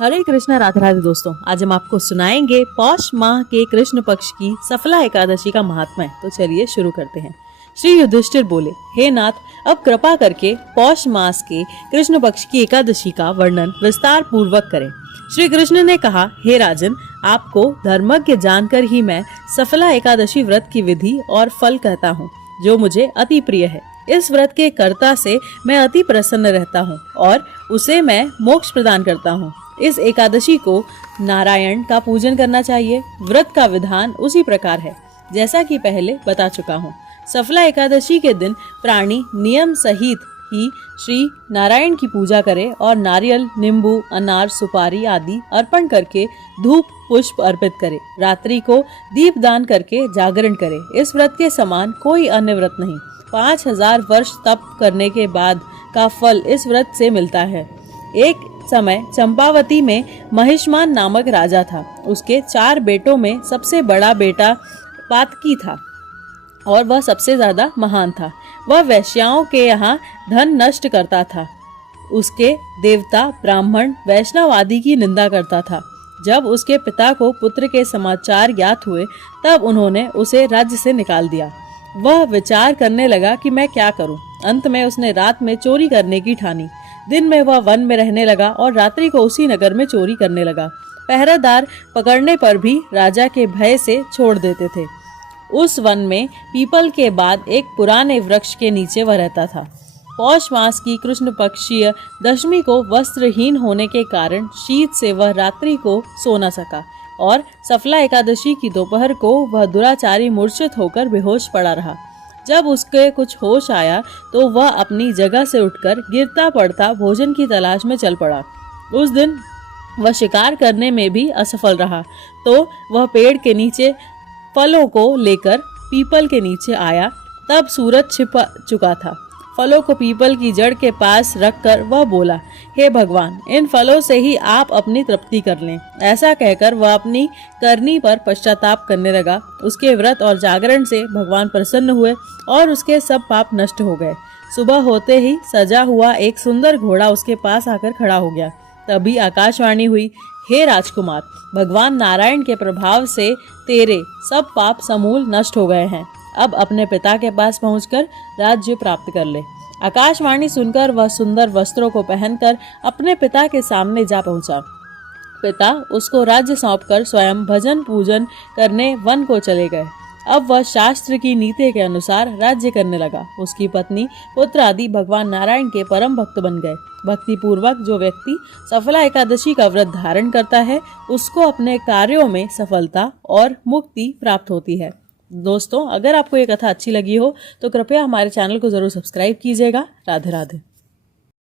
हरे कृष्णा, राधे राधे दोस्तों। आज हम आपको सुनाएंगे पौष माह के कृष्ण पक्ष की सफला एकादशी का महात्म्य। तो चलिए शुरू करते हैं। श्री युधिष्ठिर बोले, हे नाथ, अब कृपा करके पौष मास के कृष्ण पक्ष की एकादशी का वर्णन विस्तार पूर्वक करें। श्री कृष्ण ने कहा, हे राजन, आपको धर्मज्ञ जानकर ही मैं सफला एकादशी व्रत की विधि और फल कहता हूँ, जो मुझे अति प्रिय है। इस व्रत के कर्ता से मैं अति प्रसन्न रहता हूँ और उसे मैं मोक्ष प्रदान करता हूँ। इस एकादशी को नारायण का पूजन करना चाहिए। व्रत का विधान उसी प्रकार है जैसा कि पहले बता चुका हूँ। सफला एकादशी के दिन प्राणी नियम सहित ही श्री नारायण की पूजा करे और नारियल, नींबू, अनार, सुपारी आदि अर्पण करके धूप पुष्प अर्पित करे। रात्रि को दीप दान करके जागरण करे। इस व्रत के समान कोई अन्य व्रत नहीं। 5000 वर्ष तप करने के बाद का फल इस व्रत से मिलता है। एक समय चंपावती में महिष्मान नामक राजा था। उसके 4 बेटों में सबसे बड़ा बेटा पातकी था और वह सबसे ज्यादा महान था। वह वैश्याओं के यहाँ धन नष्ट करता था। उसके देवता, ब्राह्मण, वैष्णव आदि की निंदा करता था। जब उसके पिता को पुत्र के समाचार ज्ञात हुए, तब उन्होंने उसे राज्य से निकाल दिया। वह विचार करने लगा कि मैं क्या करूं। अंत में उसने रात में चोरी करने की ठानी। दिन में वह वन में रहने लगा और रात्रि को उसी नगर में चोरी करने लगा। पहरेदार पकड़ने पर भी राजा के भय से छोड़ देते थे। उस वन में पीपल के बाद एक पुराने वृक्ष के नीचे वह रहता था। पौष मास की कृष्ण पक्षीय दशमी को वस्त्रहीन होने के कारण शीत से वह रात्रि को सो न सका और सफला एकादशी की दोपहर को वह दुराचारी मूर्छित होकर बेहोश पड़ा रहा। जब उसके कुछ होश आया तो वह अपनी जगह से उठकर गिरता पड़ता भोजन की तलाश में चल पड़ा। उस दिन वह शिकार करने में भी असफल रहा, तो वह पेड़ के नीचे फलों को लेकर पीपल के नीचे आया। तब सूरज छिप चुका था। फलों को पीपल की जड़ के पास रखकर वह बोला, हे भगवान, इन फलों से ही आप अपनी तृप्ति कर लें। ऐसा कहकर वह अपनी करनी पर पश्चाताप करने लगा। उसके व्रत और जागरण से भगवान प्रसन्न हुए और उसके सब पाप नष्ट हो गए। सुबह होते ही सजा हुआ एक सुंदर घोड़ा उसके पास आकर खड़ा हो गया। तभी आकाशवाणी हुई, हे राजकुमार, भगवान नारायण के प्रभाव से तेरे सब पाप समूल नष्ट हो गए हैं। अब अपने पिता के पास पहुंचकर राज्य प्राप्त कर ले। आकाशवाणी सुनकर वह सुंदर वस्त्रों को पहनकर अपने पिता के सामने जा पहुंचा। पिता उसको राज्य सौंपकर स्वयं भजन पूजन करने वन को चले गए। अब वह शास्त्र की नीति के अनुसार राज्य करने लगा। उसकी पत्नी, पुत्र आदि भगवान नारायण के परम भक्त बन गए। भक्ति पूर्वक जो व्यक्ति सफला एकादशी का व्रत धारण करता है, उसको अपने कार्यों में सफलता और मुक्ति प्राप्त होती है। दोस्तों, अगर आपको ये कथा अच्छी लगी हो तो कृपया हमारे चैनल को जरूर सब्सक्राइब कीजिएगा। राधे राधे।